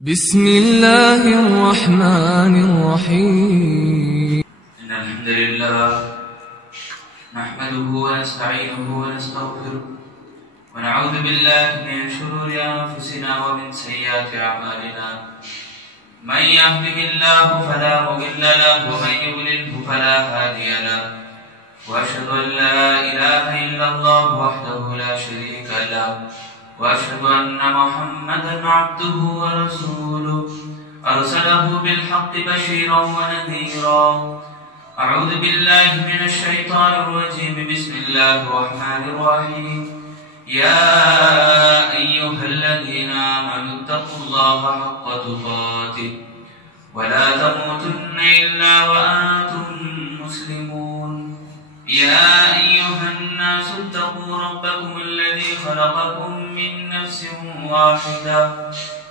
بسم الله الرحمن الرحيم. إن الحمد لله نحمده ونستعينه ونستغفره ونعوذ بالله من شرور أنفسنا ومن سيئات أعمالنا. من يهده الله فلا مضل له ومن يضلله فلا هادي له. وأشهد أن لا إله إلا الله وحده لا شريك له وأشهد أن محمدا عبده ورسوله أرسله بالحق بشيرا ونذيرا. أعوذ بالله من الشيطان الرجيم. بسم الله الرحمن الرحيم. يا أيها الذين آمنوا اتقوا الله حق تقاته ولا تموتن إلا وأنتم مسلمون. يا أيها الناس اتقوا ربكم الذي خلقكم من نفس واحدة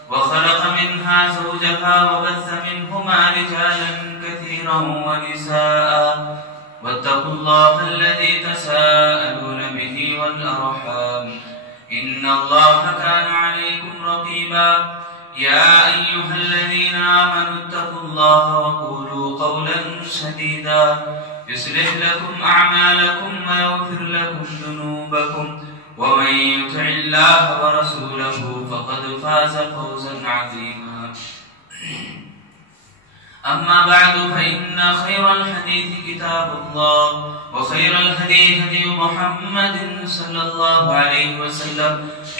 وخلق منها زوجها وبث منهما رجالا كثيرا ونساء واتقوا الله الذي تساءلون به والأرحام إن الله كان عليكم رقيبا. يا أيها الذين آمنوا اتقوا الله وقولوا قولا سديدا يصلح لكم أعمالكم ويغفر لكم ذنوبكم ومن يطع الله ورسوله فقد فاز فوزا عظيما. أما بعد فإن خير الحديث كتاب الله وخير الهدي هدي محمد صلى الله عليه وسلم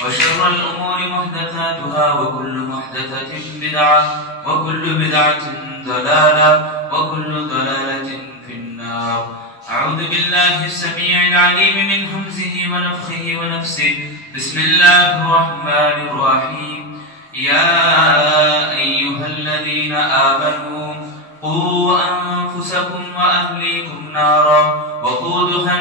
وشر الأمور محدثاتها وكل محدثة بدعة وكل بدعة ضلالة وكل ضلالة في النار. أعوذ بالله السميع العليم من همزه ونفخه ونفسه. بسم الله الرحمن الرحيم. يا أيها الذين آمنوا قوا أنفسكم وأهليكم نارا وقودها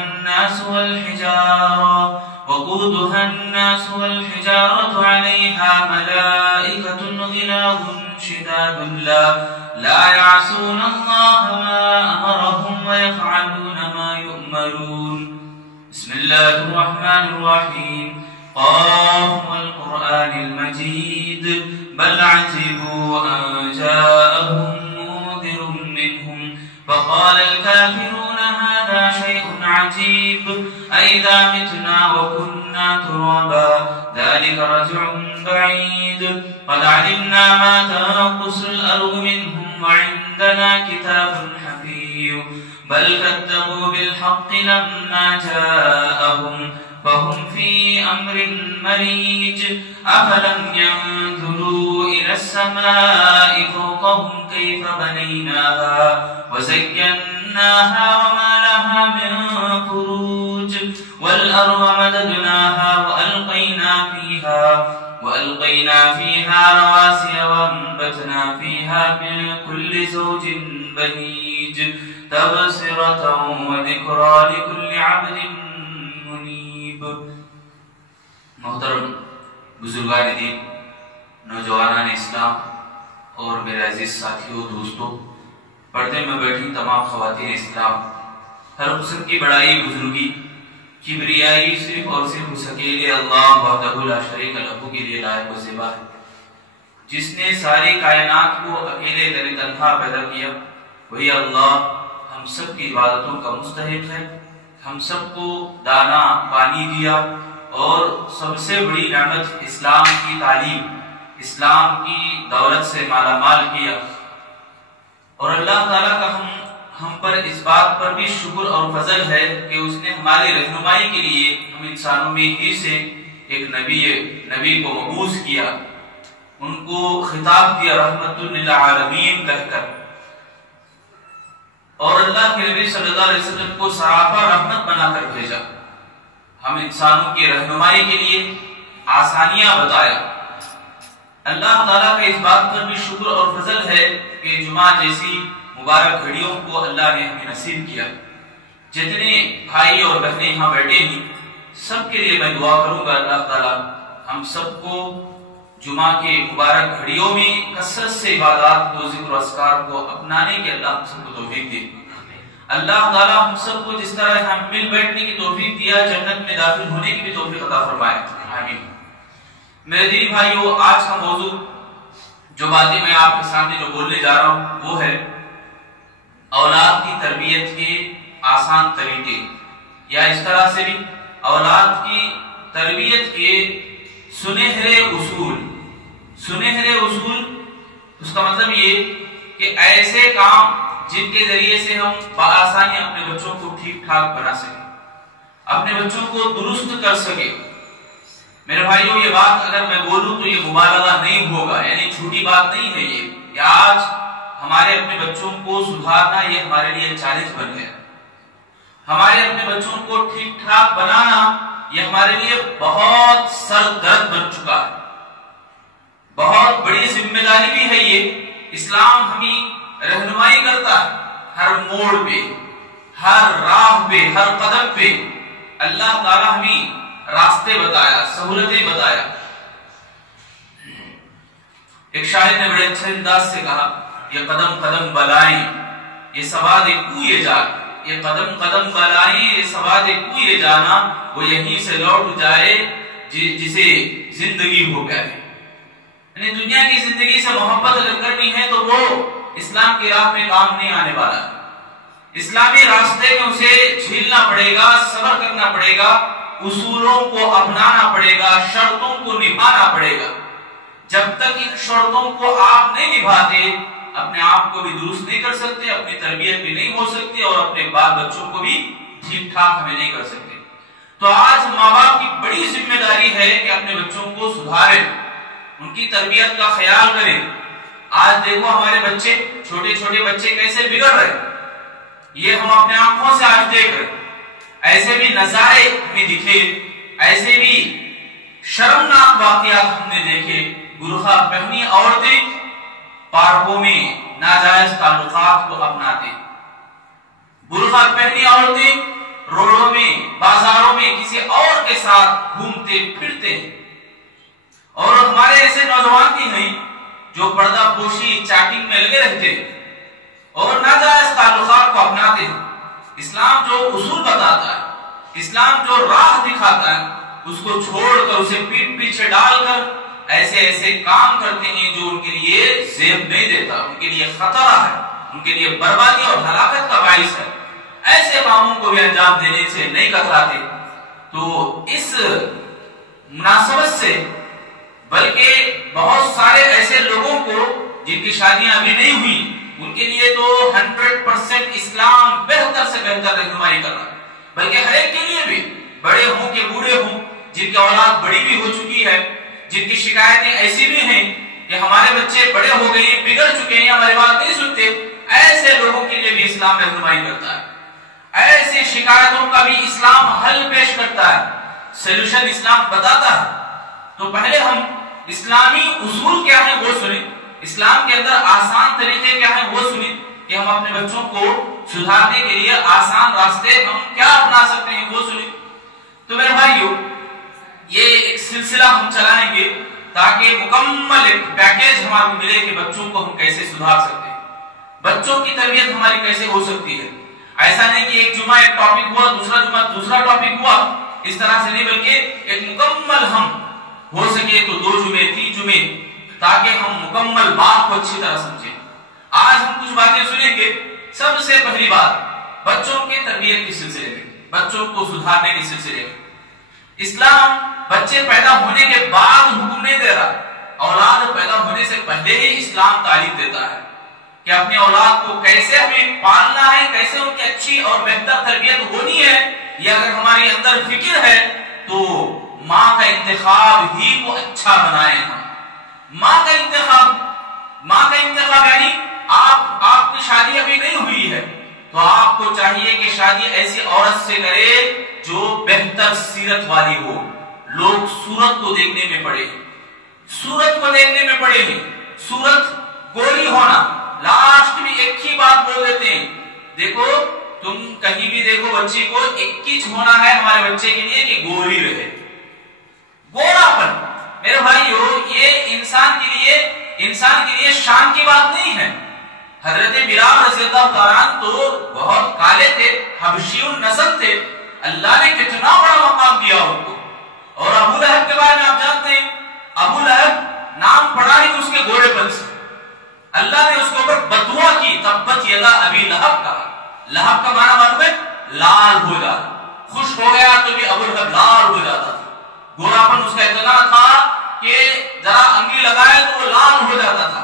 الناس والحجارة عليها ملائكة غلاظ شداد لا يعصون الله ما أمرهم ويفعلون ما يؤمرون. بسم الله الرحمن الرحيم. قاف والقرآن المجيد بل عجبوا أن جاءهم منذر منهم فقال الكافرون هذا شيء عجيب أئذا متنا وكنا ترابا ذلك رجع بعيد قد علمنا ما تنقص الأرض منهم وعندنا كتاب حفيظ بل كذبوا بالحق لما جاءهم فهم في أمر مريج. أفلم ينظروا إلى السماء فوقهم كيف بنيناها وزيناها وما لها من فروج والأرض مددناها وألقينا فيها رواسي وأنبتنا فيها من كل زوج بهيج تبصرة وذكرى لكل عبد منيب. محترم بزرگان دین، نوجوانان اسلام اور میرے عزیز ساتھیوں دوستوں، پردے میں بیٹھی تمام خواتین اسلام، ہر قسم کی بڑائی بزرگی کبریائی صرف اور صرف اس اکیلے اللہ وحدہ لا شریک لہ کے لیے لائق و زیبا ہے، جس نے ساری کائنات کو اکیلے تنہا پیدا کیا. وہی اللہ ہم سب کی عبادتوں کا مستحق ہے، ہم سب کو دانا پانی دیا اور سب سے بڑی نعمت اسلام کی تعلیم، اسلام کی دولت سے مالا مال کیا. اور اللہ تعالیٰ کا ہم پر اس بات پر بھی شکر اور فضل ہے کہ اس نے ہماری رہنمائی کے لیے ہم انسانوں میں ہی سے ایک نبی کو مبعوث کیا، ان کو خطاب دیا رحمت للعالمین کہہ کر، اور اللہ کے نبی صلی اللہ علیہ وسلم کو سراپا رحمت بنا کر بھیجا. ہم انسانوں کی رہنمائی کے لیے آسانیاں بتایا. اللہ تعالیٰ کا اس بات پر بھی شکر اور فضل ہے کہ جمعہ جیسی مبارک گھڑیوں کو اللہ نے ہمیں نصیب کیا. جتنے بھائی اور بہنیں یہاں بیٹھے ہیں سب کے لیے میں دعا کروں گا اللہ تعالیٰ ہم سب کو جمعہ کے مبارک گھڑیوں میں کثرت سے عبادات کو، ذکر و اذکار کو اپنانے کے اللہ ہم سب کو توفیق دے. اللہ تعالیٰ ہم سب کو جس طرح ہم مل بیٹھنے کی توفیق دیا، جنت میں داخل ہونے کی بھی توفیق عطا فرمائے. آمین. میرے دینی بھائیو، آج کا موضوع جو باتیں میں آپ کے سامنے جو بولنے جا رہا ہوں وہ ہے اولاد کی تربیت کے آسان طریقے، یا اس طرح سے بھی اولاد کی تربیت کے سنہرے اصول۔ سنہرے اصول اس کا مطلب یہ کہ ایسے کام جن کے ذریعے سے ہم بآسانی اپنے بچوں کو ٹھیک ٹھاک بنا سکیں، اپنے بچوں کو درست کر سکیں۔ میرے بھائیوں، یہ بات اگر میں بولوں تو یہ مبالغہ نہیں ہوگا، یعنی چھوٹی بات نہیں ہے یہ کہ آج ہمارے اپنے بچوں کو سدھارنا یہ ہمارے لیے چیلنج بن گیا۔ ہمارے اپنے بچوں کو ٹھیک ٹھاک بنانا یہ ہمارے لیے بہت سر درد بن چکا ہے، بہت بڑی ذمہ داری بھی ہے یہ۔ اسلام ہمیں رہنمائی کرتا ہے ہر موڑ پہ، ہر راہ پہ، ہر قدم پہ اللہ تعالیٰ ہمیں راستے بتایا، سہولتیں بتایا۔ ایک شاعر نے بڑے اچھے انداز سے کہا، یہ قدم قدم بلائیں یہ سواد کوئے جان، یہ قدم قدم بلائیں یہ سواد کوئے جانا، وہ یہیں سے لوٹ جائے جسے زندگی ہو گئے۔ یعنی دنیا کی زندگی سے محبت اگر کرنی ہے تو وہ اسلام کی راہ میں کام نہیں آنے والا۔ اسلامی راستے میں اسے جھیلنا پڑے گا، صبر کرنا پڑے گا، اصولوں کو اپنانا پڑے گا، شرطوں کو نبھانا پڑے گا۔ جب تک ان شرطوں کو آپ نہیں نبھاتے اپنے آپ کو بھی درست نہیں کر سکتے، اپنی تربیت بھی نہیں ہو سکتی، اور اپنے بال بچوں کو بھی ٹھیک ٹھاک ہمیں نہیں کر سکتے۔ تو آج ماں باپ کی بڑی ذمہ داری ہے کہ اپنے بچوں کو سدھاریں، ان کی تربیت کا خیال کریں۔ آج دیکھو ہمارے بچے، چھوٹے چھوٹے بچے کیسے بگڑ رہے، یہ ہم اپنے آنکھوں سے آج دیکھ رہے۔ ایسے بھی نظارے ہمیں دکھے، ایسے بھی شرمناک واقعات ہم نے دیکھے۔ برقع پہنی عورتیں پارکوں میں ناجائز تعلقات کو اپناتے، برقع پہنی عورتیں روڈوں میں، بازاروں میں کسی اور کے ساتھ گھومتے پھرتے، اور ہمارے ایسے نوجوان بھی ہیں جو پردہ پوشی چیٹنگ میں لگے رہتے اور ناجائز تعلقات کو اپناتے ہیں۔ اسلام جو اصول بتاتا ہے، اسلام جو راہ دکھاتا ہے، اس کو چھوڑ کر اسے پیٹ پیچھے ڈال کر ایسے ایسے کام کرتے ہیں جو ان کے لیے زیب نہیں دیتا، ان کے لیے خطرہ ہے، ان کے لیے بربادی اور ہلاکت کا باعث ہے۔ ایسے کاموں کو بھی انجام دینے سے نہیں کتراتے۔ تو اس مناسبت سے بلکہ بہت سارے ایسے لوگوں کو جن کی شادیاں ابھی نہیں ہوئی، ان کے لیے تو 100% اسلام بہتر سے بہتر رہنمائی کر رہا ہے، بلکہ ہر ایک کے لیے بھی، بڑے ہوں کہ بوڑھے ہوں، جن کی اولاد بڑی بھی ہو چکی ہے، جن کی شکایتیں ایسی بھی ہیں کہ ہمارے بچے بڑے ہو گئے ہیں، بگڑ چکے ہیں، ہماری بات نہیں سنتے، ایسے لوگوں کے لیے بھی اسلام رہنمائی کرتا ہے۔ ایسی شکایتوں کا بھی اسلام حل پیش کرتا ہے، سولوشن اسلام بتاتا ہے۔ تو پہلے ہم اسلامی اصول کیا ہیں وہ سنیں، اسلام کے اندر آسان طریقے کیا ہیں وہ سنیں، کہ ہم اپنے بچوں کو سدھارنے کے لیے آسان راستے ہم کیا اپنا سکتے ہیں وہ سنیں۔ تو میرے بھائیو، یہ ایک سلسلہ ہم چلائیں گے تاکہ مکمل ایک پیکیج ہمارے ملے کہ بچوں کو ہم کیسے سدھار سکتے ہیں، بچوں کی تربیت ہماری کیسے ہو سکتی ہے۔ ایسا نہیں کہ ایک جمعہ ایک ٹاپک ہوا، دوسرا جمعہ دوسرا ٹاپک ہوا، اس طرح سے نہیں، بلکہ ایک مکمل ہم ہو سکے تو 2 جمعے 3 جمعے، تاکہ ہم مکمل بات کو اچھی طرح سمجھیں۔ آج ہم کچھ باتیں سنیں گے۔ سب سے پہلی بات، بچوں کے تربیت کے سلسلے میں، بچوں کو سدھارنے کے سلسلے میں اسلام بچے پیدا ہونے کے بعد حکم نہیں دے رہا، اولاد پیدا ہونے سے پہلے ہی اسلام تعلیم دیتا ہے کہ اپنی اولاد کو کیسے ہمیں پالنا ہے، کیسے ان کی اچھی اور بہتر تربیت ہونی ہے۔ یہ اگر ہمارے اندر فکر ہے تو ماں کا انتخاب ہی کو اچھا بنائیں ہم۔ ماں کا انتخاب یعنی آپ کی شادی ابھی نہیں ہوئی ہے تو آپ کو چاہیے کہ شادی ایسی عورت سے کرے جو بہتر سیرت والی ہو۔ لوگ صورت کو دیکھنے میں پڑے ہیں، صورت کو دیکھنے میں پڑے ہیں، صورت گوری ہونا، لاسٹ میں ایک ہی بات بول دیتے ہیں، دیکھو تم کہیں بھی دیکھو بچی کو ایک ہی ہونا ہے ہمارے بچے کے لیے کہ گوری رہے۔ گورا پن میرے بھائیو، یہ انسان کے لیے شان کی بات نہیں ہے۔ حضرت بلال رضی اللہ تعالیٰ عنہ تو بہت کالے تھے، حبشی النسل تھے، اللہ نے کتنا بڑا مقام دیا ان کو۔ اور ابو لہب کے بارے میں آپ جانتے ہیں، ابو لہب نام پڑا ہی اس کے گورے پن سے، اللہ نے اس کے اوپر بددعا کی، تبت یدا ابی لہب کہا. لہب کا معنی معلوم ہے؟ لال ہو جاتا. خوش ہو گیا تو بھی ابو لہب لال ہو جاتا تھا. گوراپن اس کا اتنا تھا کہ ذرا انگلی لگائے تو وہ لال ہو جاتا تھا.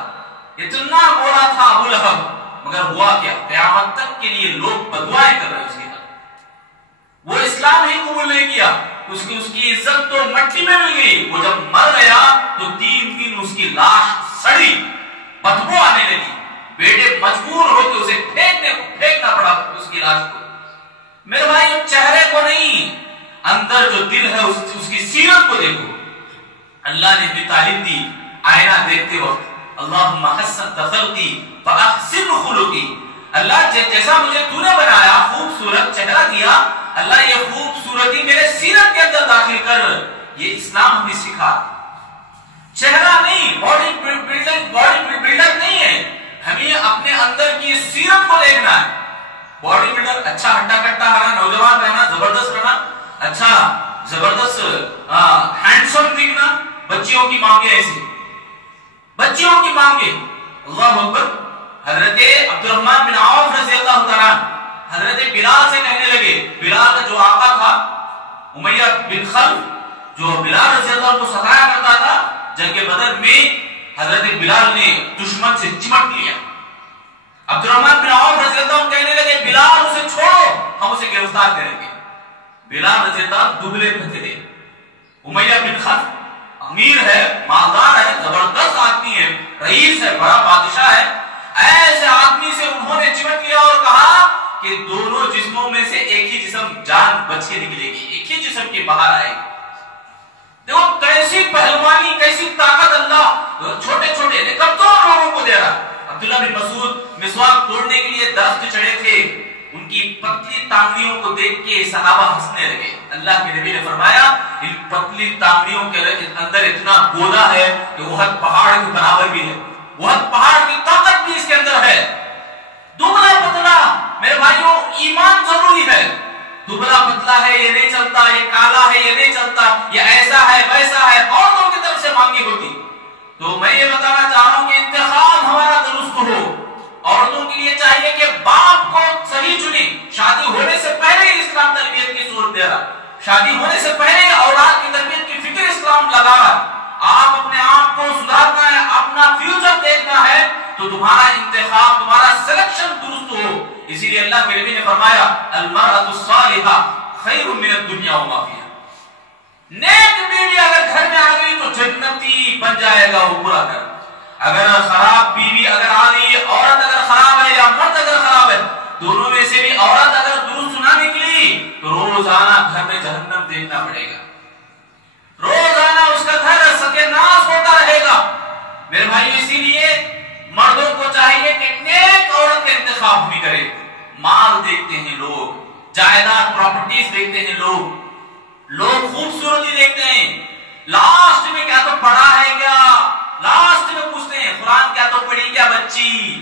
اتنا گورا تھا ابو لہب. مگر ہوا کیا؟ قیامت تک کے لیے لوگ بددعائیں کر رہے اس کے بعد. وہ اسلام ہی قبول نہیں کیا. اس کی عزت تو مٹی میں مل گئی. وہ جب مر گیا تو 3 دن اس کی لاش سڑی، بدبو آنے لگی. بیٹے مجبور ہو کے اسے پھینکنا پڑا اس کی لاش کو. میرے بھائی چہرے کو نہیں، اندر جو دل ہے اس کی سیرت کو دیکھو. اللہ نے بھی تعلیم دی آئینہ دیکھتے وقت، اللہم حسن خلقی فاحسن خلقی. اللہ جیسا مجھے تو نے بنایا، خوبصورت چہرہ دیا، اللہ یہ خوبصورتی میرے سیرت کے اندر داخل کر. یہ اسلام ہمیں سکھا. چہرہ نہیں، باڈی بلڈر نہیں ہے، ہمیں اپنے اندر کی سیرت کو دیکھنا ہے. باڈی بلڈر اچھا ہٹا کٹا رہنا، نوجوان رہنا، زبردست رہنا، اچھا زبردست ہینڈسم دکھنا. بچیوں کی مانگے ایسی، بچیوں کی مانگے. اللہ اکبر. حضرت عبد الرحمن بن عوف رضی اللہ تعالیٰ حضرت بلال سے کہنے لگے. بلال کا جو آقا تھا امیہ بن خلف، جو بلال رضی اللہ کو ستایا کرتا تھا، جنگ بدر میں حضرت بلال نے دشمن سے چمٹ لیا. عبد الرحمن بن عوف رضی اللہ کہنے لگے بلال اسے چھوڑو، ہم اسے گرفتار کریں گے. بلال رضی اللہ دبلے پتلے. امیہ بن خلف امیر ہے، مالدار ہے، زبردست آدمی ہے، رئیس ہے، بڑا بادشاہ ہے. ایسے آدمی سے انہوں نے چمٹ لیا اور کہا کہ دونوں جسموں میں سے ایک ہی جسم جان بچ کے نکلے گی، ایک ہی جسم کی باہر آئے گی. دیکھو کیسی پہلوانی، کیسی طاقت اللہ چھوٹے چھوٹے کمزور لوگوں کو دے رہا. عبداللہ بن مسعود مسواک توڑنے کے لیے درخت چڑھے تھے، ان کی پتلی تانگڑیوں کو دیکھ کے صحابہ ہنسنے لگے. اللہ کے نبی نے فرمایا ان پتلی تانگڑیوں کے اندر اتنا گودا ہے کہ احد پہاڑ کے برابر بھی ہے، احد پہاڑ کی طاقت بھی اس کے اندر ہے. دبلا پتلا میرے بھائیوں ایمان ضروری ہے. دبلا پتلا ہے یہ نہیں چلتا، یہ کالا ہے یہ نہیں چلتا، یہ ایسا ہے ویسا ہے، عورتوں کی طرف سے مانگی ہوتی. تو میں یہ بتانا چاہ رہا ہوں کہ انتخاب ہمارا درست ہو. عورتوں کے لیے چاہیے کہ باپ کو صحیح چنے. شادی ہونے سے پہلے اسلام تربیت کی صورت دے رہا، شادی ہونے سے پہلے اولاد کی تربیت کی فکر اسلام لگا رہا. آپ اپنے آپ کو سدھارنا ہے، اپنا فیوچر دیکھنا ہے، تو تمہارا انتخاب، تمہارا سلیکشن درست ہو. اسی لیے اللہ کے نبی نے فرمایا المرأة الصالحہ خیر من الدنیا وما فیہا. نیک بیوی اگر گھر میں آ گئی تو جنتی بن جائے گا وہ پورا گھر. اگر خراب بیوی اگر آ گئی، عورت اگر خراب ہے یا مرد اگر خراب ہے، دونوں میں سے بھی عورت اگر درست نہ نکلی تو روزانہ گھر میں جہنم دیکھنا پڑے گا. روزانہ اس کا گھر ستیہ ناش ہوتا رہے گا. میرے بھائی اسی لیے مردوں کو چاہیے کہ نیک عورت کا انتخاب بھی کرے. مال دیکھتے ہیں لوگ، جائیداد پراپرٹیز دیکھتے ہیں لوگ خوبصورتی دیکھتے ہیں، لاسٹ میں کیا تو پڑھا ہے کیا، لاسٹ میں پوچھتے ہیں قرآن کیا تو پڑھی کیا بچی،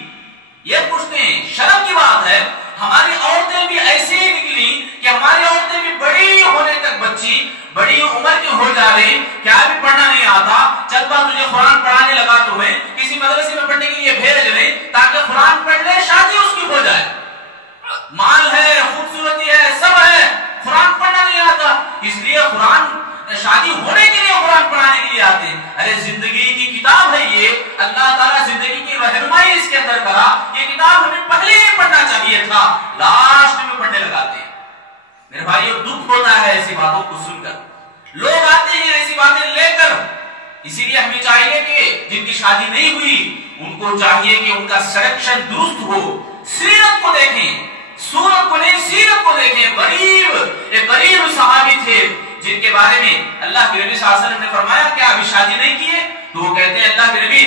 یہ پوچھتے ہیں. شرم کی بات ہے ہماری عورتیں بھی ایسے ہی نکلی کہ ہماری عورتیں بھی بڑی ہونے تک بچی، بڑی عمر کی ہو جا رہی، کیا بھی پڑھنا نہیں آتا. چل بات تجھے قرآن پڑھانے لگا تمہیں کسی مدرسے میں پڑھنے کے لیے بھیج رہے تاکہ قرآن پڑھ لے، شادی اس کی ہو جائے. مال ہے، خوبصورتی ہے، سب ہے، قرآن پڑھنا نہیں آتا. اس لیے قرآن شادی ہونے کے لیے قرآن پڑھانے کے لیے آتے ہیں. ارے زندگی کی کتاب ہے یہ، اللہ تعالیٰ زندگی کی رہنمائی اس کے اندر کرا. یہ کتاب ہمیں پہلے ہی پڑھنا چاہیے تھا، لاسٹ میں پڑھنے لگاتے ہیں. میرے بھائیو دکھ ہوتا ہے ایسی باتوں کو سن کر. لوگ آتے ہیں ایسی باتیں لے کر. اسی لیے ہمیں چاہیے کہ جن کی شادی نہیں ہوئی ان کو چاہیے کہ ان کا سلیکشن درست ہو. سیرت کو دیکھیں، سورت کو نہیں سیرت کو دیکھیں. ایک غریب صحابی تھے جن کے بارے میں اللہ کے نبی صلی اللہ علیہ وسلم نے فرمایا کہ ابھی شادی نہیں کیے، تو وہ کہتے ہیں اللہ کے نبی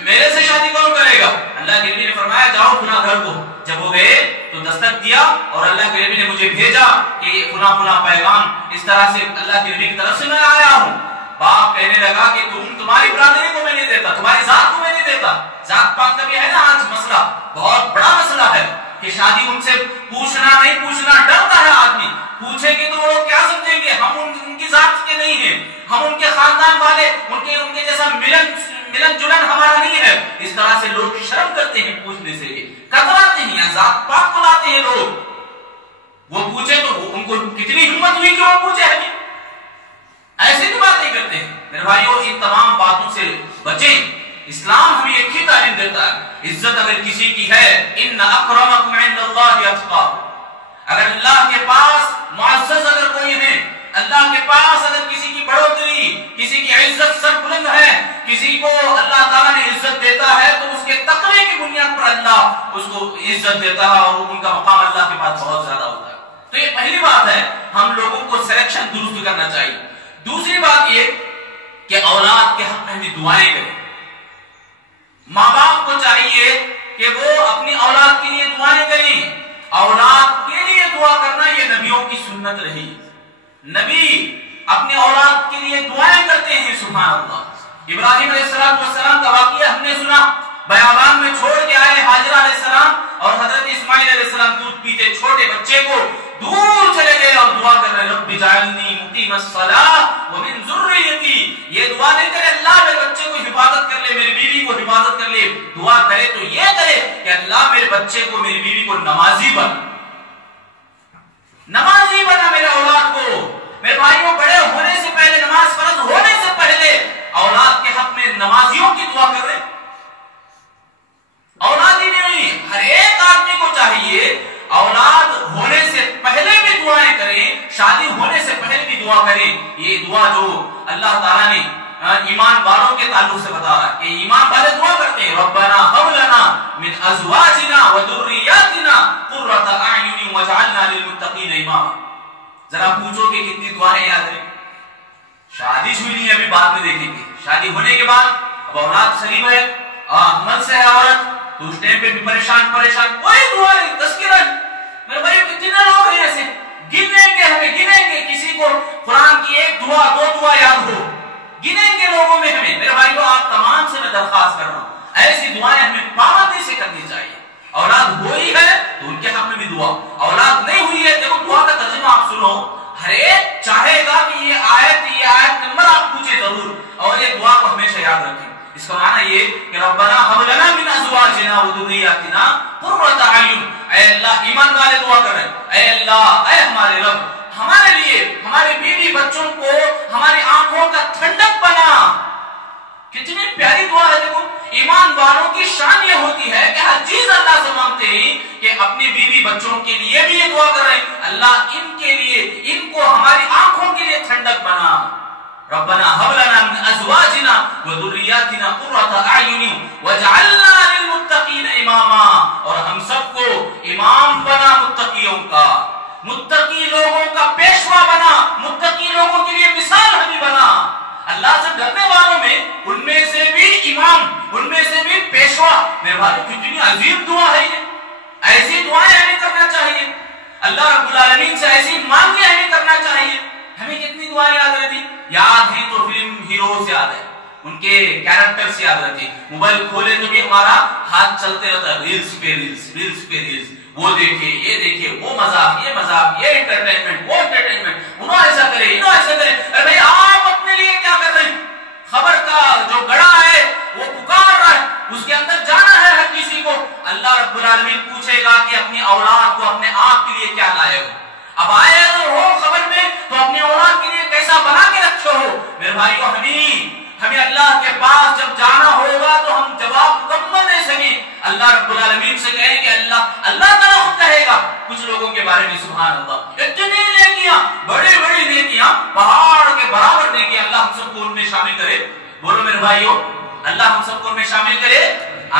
میرے سے شادی کون کرے گا. اللہ کے نبی نے فرمایا جاؤ فلاں گھر کو. جب وہ گئے تو دستک دیا اور اللہ کے نبی نے مجھے بھیجا کہ فلاں فلاں پیغام اس طرح سے اللہ کے نبی کی طرف سے میں آیا ہوں. باپ کہنے لگا کہ تمہاری برادری کو میں نہیں دیتا، تمہاری ذات کو میں نہیں دیتا. ذات پات کا بھی ہے نا آج مسئلہ، بہت بڑا مسئلہ ہے کہ شادی ان سے پوچھنا نہیں پوچھنا، ڈرتا ہے آدمی. پوچھیں گے تو وہ لوگ کیا سمجھیں گے، ہم ان کی ذات کے نہیں ہیں، ہم ان کے خاندان والے، ان کے جیسا ملن جلن ہمارا نہیں ہے. اس جس طرح سے لوگ شرم کرتے ہیں پوچھنے سے، کتراتے ہیں، ذات پاک کو لاتے ہیں لوگ، وہ پوچھے تو ان کو کتنی ہمت ہوئی کہ وہ پوچھے ہمیں، ایسے کی باتیں کرتے ہیں۔ میرے بھائیوں ان تمام باتوں سے بچیں۔ اسلام ہمیں ایک ہی تعلیم دیتا ہے، عزت اگر کسی کی ہے، ان اکرمکم عند اللہ اتقاکم، اگر اللہ کے پاس معزز اگر کوئی ہے، اللہ کے پاس اگر کسی کی بڑھوتری، کسی کی عزت سر بلند ہے، کسی کو اللہ تعالیٰ نے عزت دیتا ہے تو اس کے تقوی کی بنیاد پر اللہ اس کو عزت دیتا ہے اور ان کا مقام اللہ کے پاس بہت زیادہ ہوتا ہے۔ تو یہ پہلی بات ہے، ہم لوگوں کو سلیکشن درست کرنا چاہیے۔ دوسری بات یہ کہ اولاد کے حق میں بھی دعائیں کریں۔ ماں باپ کو چاہیے کہ وہ اپنی اولاد کے لیے دعائیں کریں۔ اولاد کے لیے دعا کرنا یہ نبیوں کی سنت رہی، نبی اپنی اولاد کے لیے دعائیں کرتے ہیں۔ سبحان اللہ، ابراہیم علیہ السلام کا واقعہ ہم نے سنا، بیابان میں چھوڑ کے آئے حاجرہ علیہ السلام اور حضرت اسماعیل علیہ السلام دودھ پیتے چھوٹے بچے کو دور چلے گئے اور دعا کر رہے، رب اجعلنی مقیم الصلاۃ ومن ذریتی، یہ دعا نہیں کرے اللہ میرے بچے کو حفاظت کر لے، میری بیوی کو حفاظت کر لے، دعا کرے تو یہ کرے کہ اللہ میرے بچے کو، میری بیوی کو نمازی بنا، نمازی بنا میرے اولاد کو۔ میرے بھائیوں بڑے ہونے سے پہلے، نماز فرض ہونے سے پہلے اولاد کے حق میں نمازیوں کی دعا کر رہے۔ اولاد ہی نہیں، ہر ایک آدمی کو چاہیے اولاد ہونے سے پہلے بھی دعائیں کریں، شادی ہونے سے پہلے بھی دعا کریں۔ یہ دعا جو اللہ تعالیٰ نے ایمان والوں کے تعلق سے بتا رہا ہے کہ ایمان والے دعا کرتے ہیں، ربنا هب لنا من ازواجنا وذرياتنا قرة اعین واجعلنا للمتقین اماما۔ ذرا پوچھو کہ کتنی دعائیں یاد ہیں؟ شادی ہوئی نہیں، ابھی بعد میں دیکھیں گے، شادی ہونے کے بعد اب اولاد سلیم ہے، حمل سے ہے عورت، تو اس ٹائم پہ بھی پریشان کوئی دعا نہیں، تذکرہ نہیں۔ میرے بھائی کتنے لوگ ہیں ایسے، گنیں گے، ہمیں گنیں گے، کسی کو قرآن کی ایک دعا دو دعا یاد ہو، گنیں گے لوگوں میں ہمیں۔ میرے بھائیو آپ تمام سے میں درخواست کر رہا ہوں، ایسی دعائیں ہمیں پابندی سے کرنی چاہیے۔ اولاد ہوئی ہے تو ان کے حق میں بھی دعا، اولاد نہیں ہوئی ہے، دیکھو دعا کا ترجمہ آپ سنو، ہر ایک چاہے گا کہ یہ آیت نمبر آپ پوچھے ضرور، اور یہ دعا کو ہمیشہ یاد رکھیں۔ اس کا معنی یہ کہ ربنا هب لنا من ازواجنا وذرياتنا قرة اعین، اے اللہ ایمان والے دعا کر رہے ہیں، اے اللہ، اے ہمارے رب، ہمارے لیے، ہمارے بیوی بچوں کو ہماری آنکھوں کا ٹھنڈک بنا۔ کتنی پیاری دعا ہے۔ دیکھو ایمان والوں کی شان یہ ہوتی ہے کہ ہر چیز اللہ سے مانگتے ہیں، کہ اپنی بیوی بچوں کے لیے بھی یہ دعا کر رہے ہیں، اللہ ان کے لیے، ان کو ہماری آنکھوں کے لیے ٹھنڈک بنا۔ ربنا هب لنا من ازواجنا وذرياتنا قرة اعین واجعلنا للمتقین اماما، اور ہم سب کو امام بنا متقیوں کا، متقی لوگوں کا پیشوا بنا، متقی لوگوں کے لیے مثال ہمیں بنا۔ اللہ سے ڈرنے والوں میں ان میں سے بھی امام، ان میں سے بھی پیشوا۔ میرے بھائی کتنی عظیم دعا ہے یہ، ایسی دعائیں ہمیں کرنا چاہیے، اللہ رب العالمین سے ایسی مانگیں ہمیں کرنا چاہیے۔ ہمیں کتنی دعائیں یاد رہتی، یاد ہیں تو فلم ہیروز یاد ہے، ان کے کیریکٹرز یاد رہتی، موبائل کھولے تو بھی ہمارا ہاتھ چلتے رہتا ہے، ریلز پہ ریلز، وہ دیکھے، یہ دیکھے، وہ مذاق، یہ انٹرٹینمنٹ، وہ انٹرٹینمنٹ، انہوں ایسا کرے، انہوں ایسا کرے۔ ارے بھائی آپ اپنے لیے کیا کر رہے ہیں؟ خبر کا جو گڑا ہے وہ پکار رہا ہے، اس کے اندر جانا ہے ہر کسی کو۔ اللہ رب العالمین پوچھے گا کہ اپنی اولاد کو اپنے آپ کے لیے کیا لائے ہو؟ اب آئے تو ہو خبر میں، تو اپنی اولاد کے لیے کیسا بنا کے رکھے ہو؟ میرے بھائیو ہمیں اللہ کے پاس جب جانا ہوگا تو ہم جواب مکمل دے سکیں۔ اللہ رب العالمین سے کہیں کہ اللہ تعالیٰ خود کہے گا کچھ لوگوں کے بارے میں، سبحان اللہ، اتنی نیکیاں، بڑی بڑی نیکیاں، پہاڑ کے برابر نیکیاں، اللہ ہم سب کو ان میں شامل کرے۔ بولو میرے بھائیو، اللہ ہم سب کو ان میں شامل کرے،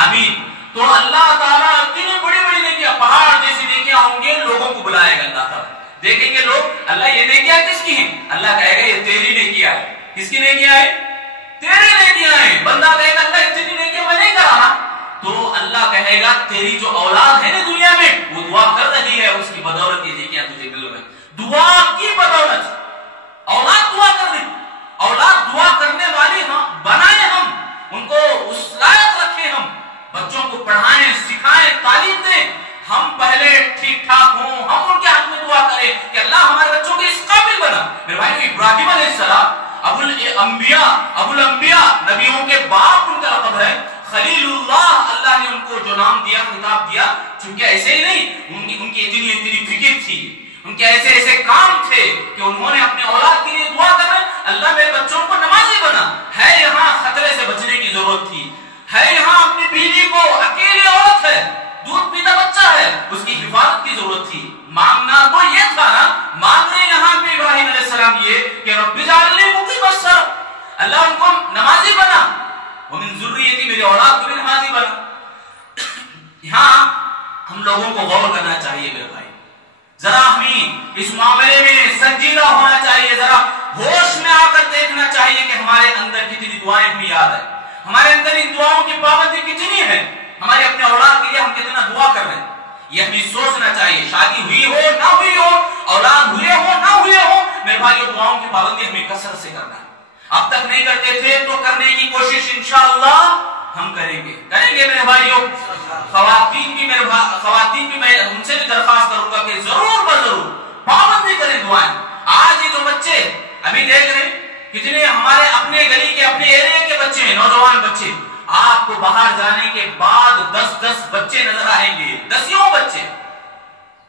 آمین۔ تو اللہ تعالیٰ اتنی بڑی بڑی نیکیاں، پہاڑ جیسی نیکیاں ہوں گے، لوگوں کو بلائے گا اللہ تعالیٰ، دیکھیں گے لوگ، اللہ یہ نیکیاں کس کی ہیں؟ اللہ کہے گا یہ تیری نیکیاں ہے۔ کس کی نیکیاں ہیں؟ تیری نیکیاں ہیں۔ بندہ کہے گا اللہ اتنی نیکیاں میں نہیں کرا، تو اللہ کہے گا تیری جو اولاد ہے نا دنیا میں وہ دعا کر رہی ہے، اس کی بدولت یہ نیکیاں تجھے مل رہی ہیں، دعا کی بدولت اولاد دعا کر رہی، اولاد دعا کرنے والی ہم بنائیں، ہم ان کو اس لائق رکھیں، ہم بچوں کو پڑھائیں، سکھائیں، تعلیم دیں، ہم پہلے ٹھیک ٹھاک ہوں، ہم ان کے حق میں دعا کریں کہ اللہ ہمارے بچوں کے اس قابل بنا۔ میرے بھائی ابراہیم علیہ السلام ابو الانبیاء، نبیوں کے باپ ان کا لقب ہے، خلیل اللہ کیا، چونکہ ایسے ہی نہیں، ان کی اتنی فکر تھی، ان کے ایسے کام تھے کہ انہوں نے اپنے اولاد کے لیے دعا کر رہے اللہ میرے بچوں کو نمازی بنا. ہے یہاں خطرے سے بچنے کی ضرورت تھی، ہے یہاں اپنی بیوی کو، اکیلی عورت ہے، دودھ پیتا بچہ ہے، اس کی حفاظت کی ضرورت تھی. مانگنا تو یہ تھا نا، مانگ رہے یہاں پہ ابراہیم علیہ السلام یہ کہ رب اجعلنی مقیم الصلاۃ، اللہ ان کو نمازی بنا، ومن ذریتی میری اولاد کو بھی نمازی بنا. یہاں ہم لوگوں کو غور کرنا چاہیے میرے بھائی، ذرا ہمیں اس معاملے میں سنجیدہ ہونا چاہیے، ذرا ہوش میں آ کر دیکھنا چاہیے کہ ہمارے اندر کتنی دعائیں ہمیں یاد ہے، ہمارے اندر ان دعاؤں کی پابندی کتنی ہے، ہمارے اپنے اولاد کے لیے ہم کتنا دعا کر رہے ہیں. یہ ہمیں سوچنا چاہیے. شادی ہوئی ہو نہ ہوئی ہو، اولاد ہوئے ہو نہ ہوئے ہو، میرے بھائیو دعاؤں کی پابندی ہمیں کثرت سے کرنا ہے. اب تک نہیں کرتے تھے تو کرنے کی کوشش انشاءاللہ ہم کریں گے میرے بھائیو. خواتین بھی میں ان سے بھی درخواست کروں گا کہ ضرور بضرور پابندی کریں دعائیں. آج یہ جو بچے ابھی دیکھ رہے ہیں کتنے ہمارے اپنے گلی کے، اپنے ایریا کے بچے ہیں، نوجوان بچے، آپ کو باہر جانے کے بعد 10 بچے نظر آئیں گے، 10 بچے.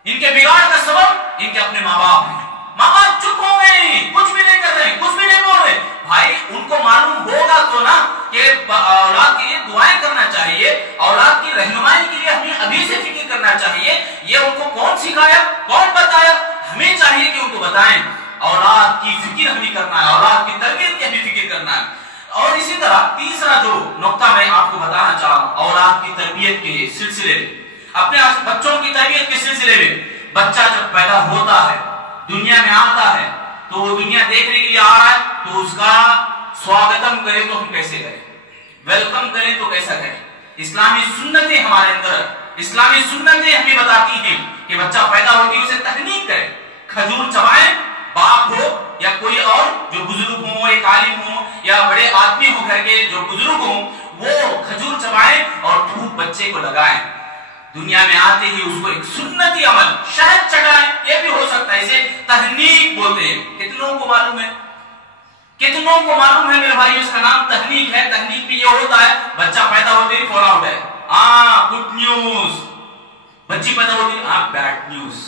ان کے بگاڑ کا سبب ان کے اپنے ماں باپ ہیں. ماں باپ چپ ہو گئے، کچھ بھی نہیں کر رہے، کچھ بھی نہیں بول رہے. بھائی ان کو معلوم ہوگا تو نا کہ اولاد کے لیے دعائیں کرنا چاہیے، اولاد کی رہنمائی کے لیے ہمیں ابھی سے فکر کرنا چاہیے. یہ ان کو کون سکھایا، کون بتایا؟ ہمیں چاہیے کہ ان کو بتائیں. اولاد کی فکر ہمیں کرنا ہے، اولاد کی تربیت کی ہمیں فکر کرنا ہے. اور اسی طرح تیسرا جو نقطہ میں آپ کو بتانا چاہ رہا ہوں اولاد کی تربیت کے سلسلے میں، اپنے بچوں کی تربیت کے سلسلے میں، بچہ جب پیدا ہوتا ہے، دنیا میں آتا ہے، تو وہ دنیا دیکھنے کے لیے آ رہا ہے، تو اس کا سواگتم کریں تو ہم کیسے کریں، ویلکم کریں تو کیسا کریں. اسلامی سنتیں ہمارے اندر، اسلامی سنتیں ہمیں بتاتی ہیں کہ بچہ پیدا ہوتی ہے اسے تہنیک کریں، کھجور چبائیں، باپ ہو یا کوئی اور جو بزرگ ہوں، ایک عالم ہوں یا بڑے آدمی ہو گھر کے جو بزرگ ہوں، وہ کھجور چبائیں اور دھوپ بچے کو لگائیں. دنیا میں آتے ہی اس کو ایک سنتی عمل شہد چٹائیں، یہ بھی ہو سکتا ہے، اسے تہنیک بولتے ہیں. کتنوں کو معلوم ہے؟ کتنوں کو معلوم ہے میرے بھائی اس کا نام تہنیک ہے؟ تہنیک بھی یہ ہوتا ہے بچہ پیدا ہوتے ہی فوراً اٹھے گڈ نیوز، بچی پیدا ہوتی ہے بیڈ نیوز،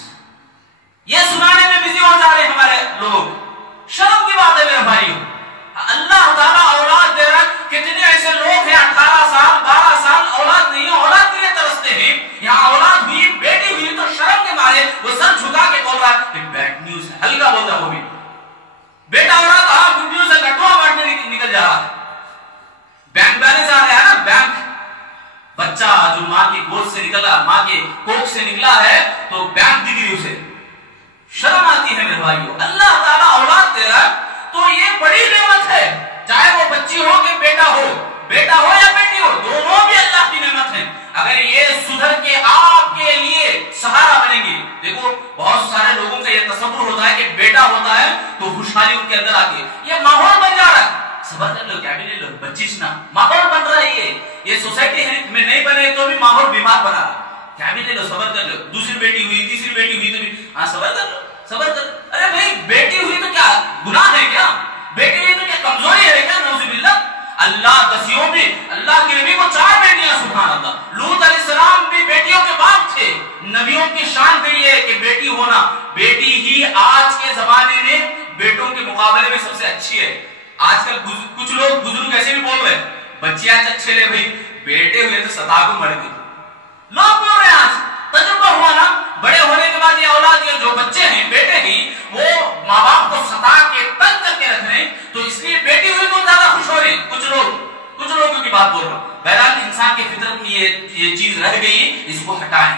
یہ سنانے میں بزی ہو جا رہے ہیں ہمارے لوگ. شرم کی بات ہے میرے بھائی. اللہ تعالیٰ اولاد دے رہا ہے. کتنے ایسے لوگ ہیں 18 سال 12 سال اولاد نہیں ہے، اولاد کے لیے ترستے ہیں. یہاں اولاد ہوئی، بیٹی ہوئی تو شرم کے مارے وہ سر جھکا کے بول رہا ہے کہ بیڈ نیوز ہے، ہلکا بولتا وہ بھی. بیٹا ہو رہا تھا گڈ نیوز ہے، لٹوا بانٹنے نکل جا رہا ہے. بینک بیلنس آ گیا نا، بینک بچہ جو ماں کی گود سے نکلا، ماں کے کوکھ سے نکلا ہے تو بینک دکھ رہی اسے. شرم آتی ہے میرے بھائیو. اللہ تعالیٰ اولاد دے رہا ہے تو یہ بڑی نعمت ہے، چاہے وہ بچی ہو کہ بیٹا ہو یا بیٹی ہو، دونوں بھی اللہ کی نعمت ہیں. اگر یہ سدھر کے آپ کے لیے سہارا بنیں گے. دیکھو بہت سارے لوگوں کا یہ تصور ہوتا ہے کہ بیٹا ہوتا ہے تو خوشحالی ان کے اندر آتی ہے. یہ ماحول بن جا رہا ہے، صبر کر لو، کیا بھی لے لو، بچی سنا ماحول بن رہا ہے. یہ سوسائٹی میں نہیں بنے تو بھی ماحول بیمار بنا رہا ہے. کیا بھی لے لو، صبر کر لو، دوسری بیٹی ہوئی، تیسری بیٹی ہوئی تو بھی صبر کر لو، صبر کر. ارے بھائی بیٹی ہوئی تو کیا گناہ ہے کیا؟ بیٹی ہوئی تو کیا کمزوری ہے کیا؟ نعوذ باللہ. اللہ 10 بھی، اللہ کے نبی کو 4 بیٹیاں، سبحان اللہ. لوط علیہ السلام بھی بیٹیوں کے باپ تھے. نبیوں کی شان بھی یہ کہ بیٹی ہونا، بیٹی ہی آج کے زمانے میں بیٹوں کے مقابلے میں سب سے اچھی ہے. آج کل کچھ لوگ بزرگ ایسے بھی بول رہے بچیاں اچھے لے بھائی، بیٹے ہوئے تو ستا کو مر گئی. لوگ بول رہے ہیں آج تجربہ ہوا نا، بڑے ہونے کے بعد یہ اولاد، یہ جو بچے ہیں بیٹے ہی، وہ ماں باپ کو ستا کے تنگ کر کے رکھ رہے ہیں، تو اس لیے بیٹی ہوئی تو زیادہ خوش ہو رہے ہیں. کچھ لوگوں کی بات بول رہا ہوں. بہرحال انسان کی فطرت میں یہ چیز رہ گئی، اس کو ہٹائیں.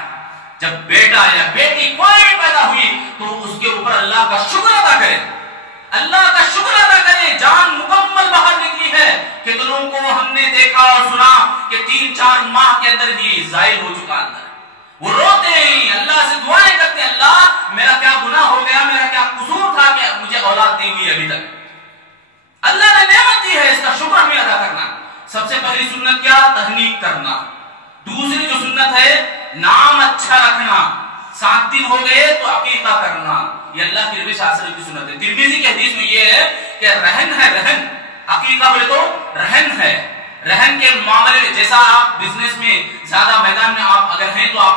جب بیٹا یا بیٹی کوئی پیدا ہوئی تو اس کے اوپر اللہ کا شکر ادا کریں، اللہ کا شکر ادا کریں. جان مکمل باہر نکلی ہے. کتنوں کو ہم نے دیکھا اور سنا کہ 3-4 ماہ کے اندر ہی زائل ہو چکا اندر. وہ روتے ہیں، اللہ سے دعائیں کرتے ہیں، اللہ میرا کیا گناہ ہو گیا، میرا کیا قصور تھا کہ مجھے اولاد نہیں ہوئی ابھی تک. اللہ نے نعمت دی ہے، اس کا شکر ہمیں ادا کرنا. سب سے پہلی سنت کیا؟ تہنیک کرنا. دوسری جو سنت ہے نام اچھا رکھنا. 7 دن ہو گئے تو عقیقہ کرنا. یہ اللہ کے نبی صلی اللہ علیہ وسلم کی سنت ہے. ترمذی کی حدیث میں یہ ہے کہ رہن ہے، رہن عقیقہ بولے تو رہن ہے. رہن کے معاملے میں جیسا آپ بزنس میں زیادہ میدان میں آپ اگر ہیں تو آپ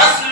10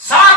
7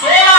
16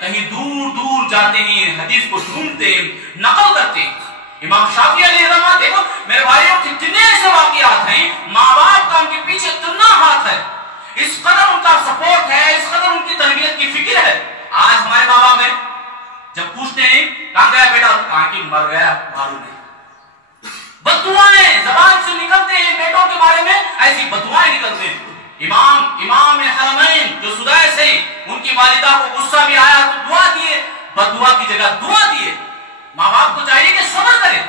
کہیں دور دور جاتے ہیں، حدیث کو ڈھونڈتے ہیں، نقل کرتے ہیں۔ امام شافعی علیہ الرحمہ دیکھو میرے بھائیوں کتنے ایسے واقعات ہیں، ماں باپ کا ان کے پیچھے اتنا ہاتھ ہے، اس قدر ان کا سپورٹ ہے، اس قدر ان کی تربیت کی فکر ہے۔ آج ہمارے ماں باپ ہیں، جب پوچھتے ہیں کہاں گیا بیٹا، کہاں کی مر گیا معلوم نہیں، بددعائیں زبان سے نکلتے ہیں بیٹوں کے بارے میں، ایسی بددعائیں نکلتے ہیں۔ امام حرمین جو سدیس ہیں، ان کی والدہ کو غصہ بھی آیا تو دعا دیے، بددعا کی جگہ دعا دیے۔ ماں باپ کو چاہیے کہ صبر کریں،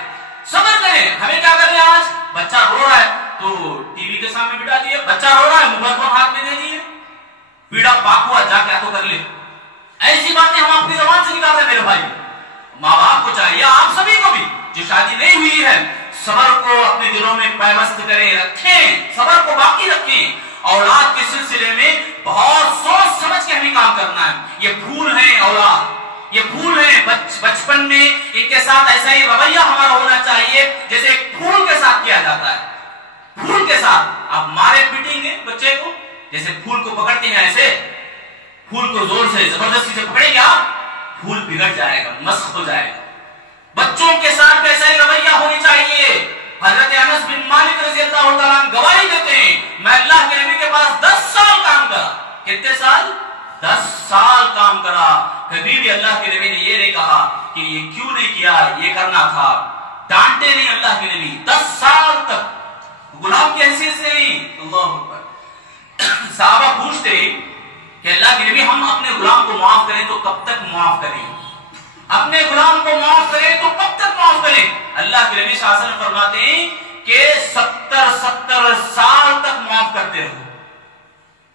صبر کریں۔ ہمیں کیا کریں، آج بچہ رو رہا ہے تو ٹی وی کے سامنے بٹھا دیے، بچہ رو رہا ہے موبائل فون ہاتھ میں دے دیے، پیڑا پاک ہوا جا کے تو کر لے۔ ایسی باتیں ہم اپنی زبان سے نکالتے ہیں میرے بھائی۔ ماں باپ کو چاہیے، آپ سبھی کو بھی جو شادی نہیں ہوئی ہے، صبر کو اپنے دلوں میں پیوست کریں، رکھیں، صبر کو باقی رکھیں۔ اولاد کے سلسلے میں بہت سوچ سمجھ کے ہمیں کام کرنا ہے۔ یہ پھول ہیں اولاد، یہ پھول ہیں، بچپن میں ان کے ساتھ ایسا ہی رویہ ہمارا ہونا چاہیے جیسے ایک پھول کے ساتھ کیا جاتا ہے۔ پھول کے ساتھ آپ مارے پیٹیں گے بچے کو، جیسے پھول کو پکڑتے ہیں ایسے، پھول کو زور سے زبردستی سے پکڑیں گے آپ، پھول بگڑ جائے گا، مسخ ہو جائے گا۔ بچوں کے ساتھ ایسا ہی رویہ ہونی چاہیے۔ حضرت انس بن مالک رضی اللہ تعالیٰ عنہ گواہی دیتے ہیں، میں اللہ کے نبی کے پاس 10 سال کام کرا۔ کتنے سال؟ 10 سال کام کرا۔ کبھی بھی اللہ کے نبی نے یہ نہیں کہا کہ یہ کیوں نہیں کیا، یہ کرنا تھا، ڈانٹے نہیں اللہ کے نبی۔ 10 سال تک غلام کی حیثیت سے نہیں۔ اللہ اکبر۔ صحابہ پوچھتے کہ اللہ کے نبی ہم اپنے غلام کو معاف کریں تو کب تک معاف کریں، اپنے غلام کو معاف کریں تو کب تک معاف کریں؟ اللہ کے نبی صلی اللہ علیہ وسلم فرماتے ہیں کہ 70 سال تک معاف کرتے رہو۔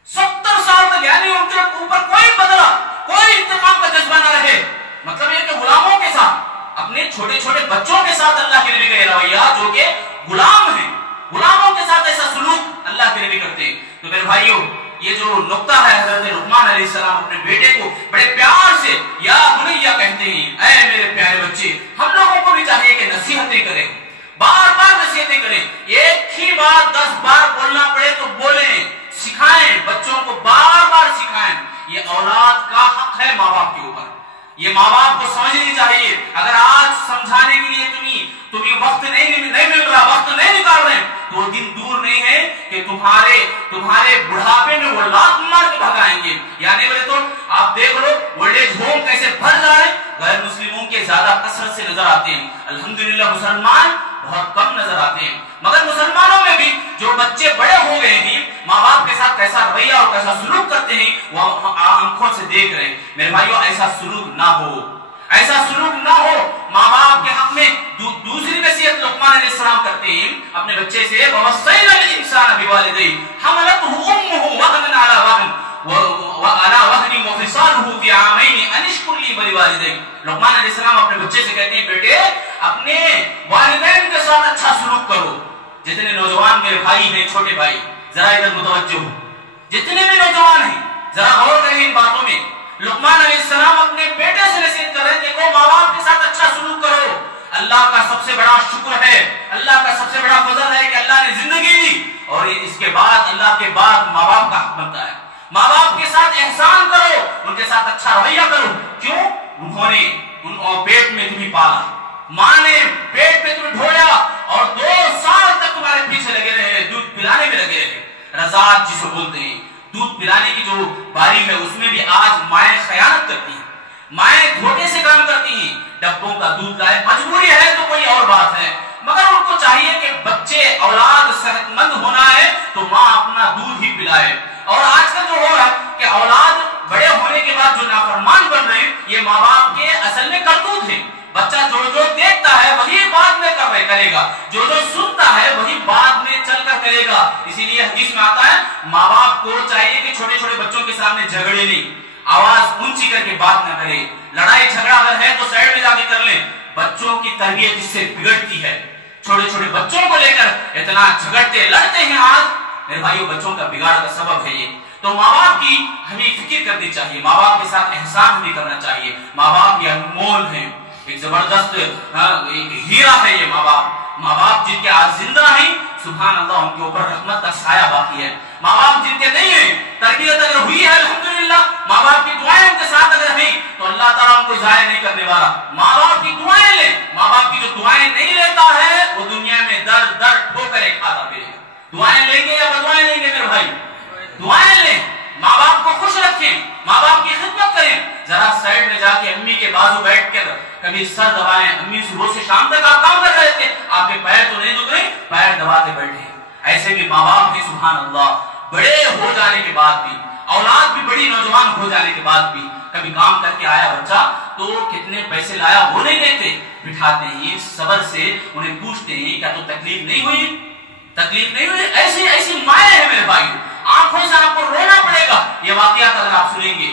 70 سال تک، یعنی ان کے اوپر کوئی بدلہ، کوئی انتقام کا جذبہ نہ رہے۔ مطلب یہ کہ غلاموں کے ساتھ، اپنے چھوٹے چھوٹے بچوں کے ساتھ اللہ کے نبی کا یہ رویہ، جو کہ غلام ہیں، غلاموں کے ساتھ ایسا سلوک اللہ کے نبی کرتے ہیں۔ تو میرے بھائیوں، یہ جو نقطہ ہے، حضرت لقمان علیہ السلام اپنے بیٹے کو بڑے پیار سے یا بنیا کہتے ہیں، اے میرے پیارے بچے۔ ہم لوگوں کو بھی چاہیے کہ نصیحتیں کریں، بار بار نصیحتیں کریں، ایک ہی بات 10 بار بولنا پڑے تو بولیں، سکھائیں، بچوں کو بار بار سکھائیں۔ یہ اولاد کا حق ہے ماں باپ کے اوپر، یہ ماں باپ کو سمجھنی چاہیے۔ اگر آج سمجھانے کے لیے تمہیں وقت نہیں مل رہا، وقت نہیں نکال رہے، تو وہ دن دور نہیں ہے کہ تمہارے بڑھاپے میں وہ لات مار کے بھگائیں گے۔ یعنی بولے تو آپ دیکھ لو اولڈ ایج ہوم کیسے بھر جا رہے ہیں، غیر مسلموں کے زیادہ کثرت سے نظر آتے ہیں، الحمدللہ مسلمان بہت کم نظر آتے ہیں۔ مگر مسلمانوں میں بھی جو بچے بڑے ہو گئے ہیں، ماں باپ کے ساتھ کیسا رویہ اور کیسا سلوک کرتے ہیں وہ آنکھوں سے دیکھ رہے ہیں۔ میرے بھائیوں، ایسا سلوک نہ ہو، ایسا سلوک نہ ہو۔ ماں باپ کے حق میں دوسری نصیحت لقمان علیہ السلام کرتے ہیں اپنے بچے سے، وَوَصَّيْنَا الْإِنسَانَ بِوَالِدَيْهِ حَمَلَتْهُ أُمُّهُ وَهْنًا عَلَى وَهْنٍ وَعَلَى وَهْنٍ وَفِصَالُهُ فِي عَامَيْنِ أَنِ اشْكُرْ لِي وَلِوَالِدَيْكَ۔ لقمان علیہ السلام اپنے بچے سے کہتے ہیں، بیٹے اپنے والدین کے ساتھ اچھا سلوک کرو۔ جتنے نوجوان میرے بھائی ہیں، چھوٹے بھائی، ذرا ادھر متوجہ ہو، جتنے بھی نوجوان ہیں ذرا غور کریں ان باتوں میں۔ لقمان علیہ السلام اپنے بیٹے سے نصیحت کر رہے ہیں، دیکھو ماں باپ کے ساتھ اچھا سلوک کرو۔ اللہ کا سب سے بڑا شکر ہے، اللہ کا سب سے بڑا فضل ہے کہ اللہ نے زندگی دی، اور اس کے بعد اللہ کے بعد ماں باپ کا حق بنتا ہے۔ ماں باپ کے ساتھ احسان کرو، ان کے ساتھ اچھا رویہ کرو۔ کیوں؟ انہوں نے پیٹ میں تمہیں پالا، ماں نے پیٹ میں تمہیں ڈھویا، اور 2 سال تک تمہارے پیچھے لگے رہے، دودھ پلانے میں لگے رہے۔ رضاعت جسے بولتے ہیں، دودھ پلانے کی جو باری ہے، اس میں بھی آج مائیں خیانت کرتی ہیں، مائیں دھوکے سے کام کرتی ہیں، ڈبوں کا دودھ لائے، مجبوری ہے تو کوئی اور بات ہے، مگر ان کو چاہیے کہ بچے اولاد صحت مند ہونا ہے تو ماں اپنا دودھ ہی پلائے۔ اور آج کل جو ہو رہا ہے کہ اولاد بڑے ہونے کے بعد جو نافرمان بن رہے ہیں، یہ ماں باپ کے اصل میں کرتوت ہیں۔ بچہ جو دیکھتا ہے وہی بعد میں کرے گا، جو سنتا ہے وہی بعد میں چل کر کرے گا۔ اسی لیے حدیث میں آتا ہے ماں باپ کو چاہیے کہ چھوٹے چھوٹے بچوں کے سامنے جھگڑے نہیں، آواز اونچی کر کے بات نہ کرے، لڑائی جھگڑا اگر ہے تو سائڈ میں جا کے کر لیں۔ بچوں کی تربیت اس سے بگڑتی ہے، چھوٹے چھوٹے بچوں کو لے کر اتنا جھگڑتے لڑتے ہیں آج، میرے بھائیوں بچوں کا بگاڑ کا سبب ہے یہ۔ تو ماں باپ کی ہمیں فکر کرنی چاہیے، ماں باپ کے ساتھ احسان بھی کرنا چاہیے۔ ماں باپ یہ انمول ہیں، ایک زبردست ہیرا ہے یہ ماں باپ۔ ماں باپ جن کے آج زندہ ہیں، سبحان اللہ، ان کے اوپر رحمت کا سایہ باقی ہے۔ ماں باپ جن کے نہیں ہیں، تربیت اگر ہوئی ہے الحمدللہ، دعائیں لیں، ماں باپ کو خوش رکھیں، ماں باپ کی خدمت کریں. ذرا سائڈ میں جا کے امی کے بازو بیٹھ کر کبھی سر دبائیں. امی صبح سے شام تک آپ کام کر رہے تھے، آپ کے پیر تو نہیں دکھ رہے، پیر دباتے بیٹھے. ایسے بھی ماں باپ ہیں سبحان اللہ، بڑے ہو جانے کے بعد بھی، اولاد بھی بڑی نوجوان ہو جانے کے بعد بھی، کبھی کام کر کے آیا بچہ تو کتنے پیسے لایا وہ نہیں دیتے، بٹھاتے ہیں صبر سے، انہیں پوچھتے ہیں کیا تو تکلیف نہیں ہوئی، تکلیف نہیں ہوئی. ایسی ایسی مائیں ہیں میرے بھائی، آنکھوں سے آپ کو رونا پڑے گا یہ واقعات اگر آپ سنیں گے.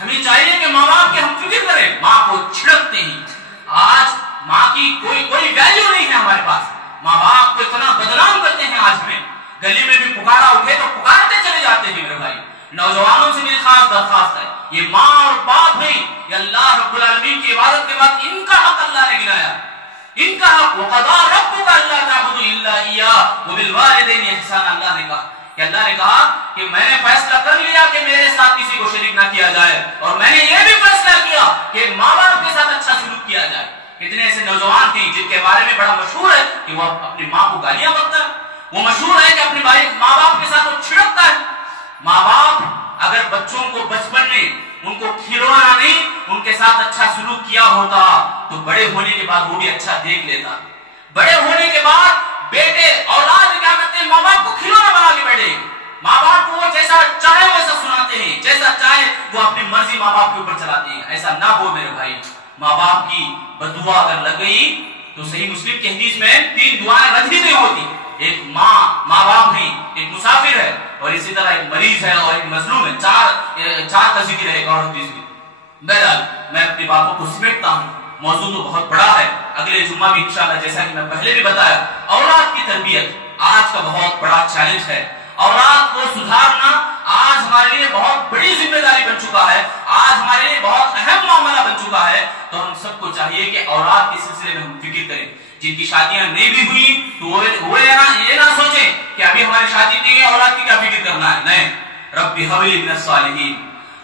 ہمیں چاہیے کہ ماں باپ کی ہم فکر کریں. ماں کو چھڑکتے ہیں، آج ماں کی کوئی ویلیو نہیں ہے ہمارے پاس. ماں باپ کو اتنا بدنام کرتے ہیں آج ہمیں، گلی میں بھی پکارا اٹھے تو پکارتے چلے جاتے ہیں میرے بھائی. نوجوانوں سے میری خاص درخواست ہے، یہ ماں اور باپ ہیں، یہ اللہ رب العالمین کی عبادت کے بعد ان کا حق اللہ نے گنایا، ان کا حق. وَقَضَىٰ رَبُّكَ أَلَّا تَعْبُدُوا إِلَّا إِيَّاهُ وَبِالْوَالِدَيْنِ إِحْسَانًا. اللہ نے کہا کہ اللہ نے کہا کہ میں نے فیصلہ کر لیا کہ میرے ساتھ کسی کو شریک نہ کیا جائے، اور میں نے یہ بھی فیصلہ کیا کہ ماں باپ کے ساتھ اچھا سلوک کیا جائے. کتنے ایسے نوجوان تھے جن کے بارے میں بڑا مشہور ہے کہ وہ اپنی ماں کو گالیاں بکتا ہے، وہ مشہور ہے کہ اپنے ماں باپ کے ساتھ وہ چھڑکتا ہے. ماں باپ اگر بچوں کو بچپن میں ان کو کھلونا نہیں، ان کے ساتھ اچھا سلوک کیا ہوتا تو بڑے ہونے کے بعد وہ بھی اچھا دیکھ لیتا. بڑے ہونے کے بعد بیٹے اولاد کیا کرتے ہیں، ماں باپ کو کھلونا بنا کے بیٹھے، ماں باپ کو وہ جیسا چاہے ویسا سناتے ہیں، جیسا چاہے وہ اپنی مرضی ماں باپ کے اوپر چلاتے ہیں. ایسا نہ ہو میرے بھائی. ماں باپ کی بددعا اگر لگ گئی تو صحیح مسلم کی حدیث میں 3 دعائیں رد ہی نہیں ہوتی. ایک ماں باپ نہیں، ایک مسافر ہے، اور اسی طرح ایک مریض ہے اور ایک مظلوم ہے. چار کا ذکر ہے ایک اور حدیث میں. بہرحال میں اپنی باتوں کو سمیٹتا ہوں، موضوع تو بہت بڑا ہے. اگلے جمعہ بھی انشاءاللہ جیسا کہ میں پہلے بھی بتایا، اولاد کی تربیت آج کا بہت بڑا چیلنج ہے. اولاد کو سدھارنا آج ہمارے لیے بہت بڑی ذمہ داری بن چکا ہے، آج ہمارے لیے بہت اہم معاملہ بن چکا ہے. تو ہم سب کو چاہیے کہ اولاد کے سلسلے میں ہم فکر کریں. جن کی شادیاں نہیں بھی ہوئی تو وہ یہ نہ سوچیں کہ ابھی ہماری شادی نہیں ہے، اولاد کی کیا فکر کرنا ہے. نہیں، رب هب لي من الصالحين،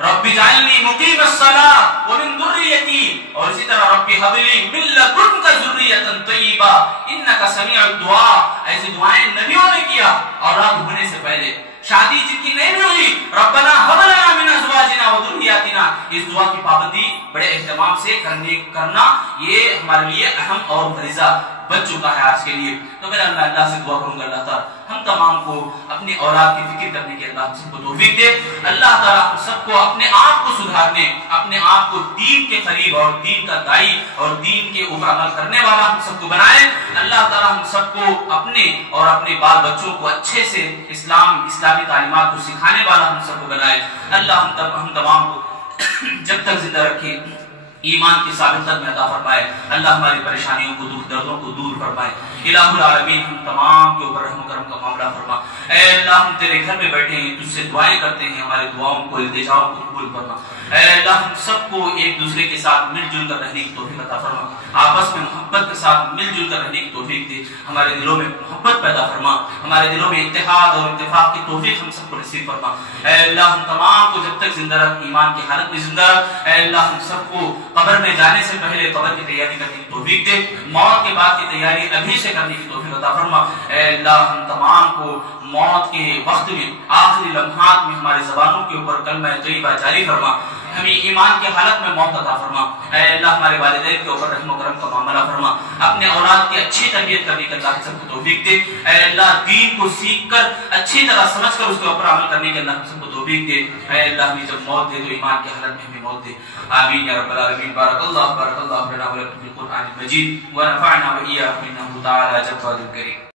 رب اجعلني مقيم الصلاة ومن ذريتي، اور اسی طرح رب هب لي من لدنك ذرية طيبة انك سميع الدعاء. ایسی دعائیں نبیوں نے کیا اولاد ہونے سے پہلے. شادی جن کی نہیں بھی ہوئی، ربنا هب لنا من ازواجنا وذرياتنا، اس دعا کی پابندی بڑے اہتمام سے کرنا یہ ہمارے لیے اہم اور فریضہ بن چکا ہے آج کے لیے. تو میرا اللہ سے دعا کروں گا اللہ تعالیٰ ہم تمام کو اپنی اولاد کی فکر کرنے کے اللہ سب کو توفیق دے. اللہ تعالیٰ ہم سب کو اپنے آپ کو سدھارنے، اپنے آپ کو دین کے قریب اور دین کا دائی اور دین کے اوپر عمل کرنے والا ہم سب کو بنائے. اللہ تعالیٰ ہم سب کو اپنے اور اپنے بال بچوں کو اچھے سے اسلامی تعلیمات کو سکھانے والا ہم سب کو بنائے. اللہ ہم تمام کو جب تک زندہ رکھے ایمان کی ثابت قدمی عطا فرمائے. اللہ ہماری پریشانیوں کو دکھ دردوں کو دور فرمائے. الہ العالمین ہم تمام کے اوپر رحم و کرم کا معاملہ فرما. اے اللہ ہم تیرے گھر میں بیٹھے ہیں، تجھ سے دعائیں کرتے ہیں، ہماری دعاؤں کو التجاؤں کو قبول فرما. اے اللہ ہم سب کو ایک دوسرے کے ساتھ مل جل کر رہنے کی توفیق عطا فرما. آپس میں محبت کے ساتھ مل جل کر رہنے کی توفیق دے. ہمارے دلوں میں محبت پیدا فرما، ہمارے دلوں میں اتحاد اور اتفاق کی توفیق ہم سب کو نصیب فرما. اے اللہ ہم تمام کو جب تک زندہ رکھ، ایمان کی حالت میں زندہ رکھ. اے اللہ ہم سب کو قبر میں جانے سے پہلے قبر کی تیاری کرنے کی توفیق دے، موت کے بعد کی تیاری ابھی سے کرنے کی توفیق عطا فرما. اے اللہ ہم تمام کو موت کے وقت میں آخری لمحات میں ہماری زبانوں کے اوپر کلمہ طیبہ جاری فرما. ہمیں ایمان کی حالت میں موت عطا فرما. اے اللہ ہمارے والدین کے اوپر رحم و کرم کا معاملہ فرما. اپنے اولاد کی اچھی تربیت کرنے کی اللہ سب کو توفیق دے. اے اللہ دین کو سیکھ کر اچھی طرح سمجھ کر اس کے اوپر عمل کرنے کی اللہ سب کو توفیق دے. اے اللہ ہمیں جب موت دے تو ایمان کی حالت میں ہمیں موت دے. آمین یا رب العالمین. بارک اللہ لنا ولکم فی القرآن المجید ونفعنا وإياکم انہ تعالی جواد کریم.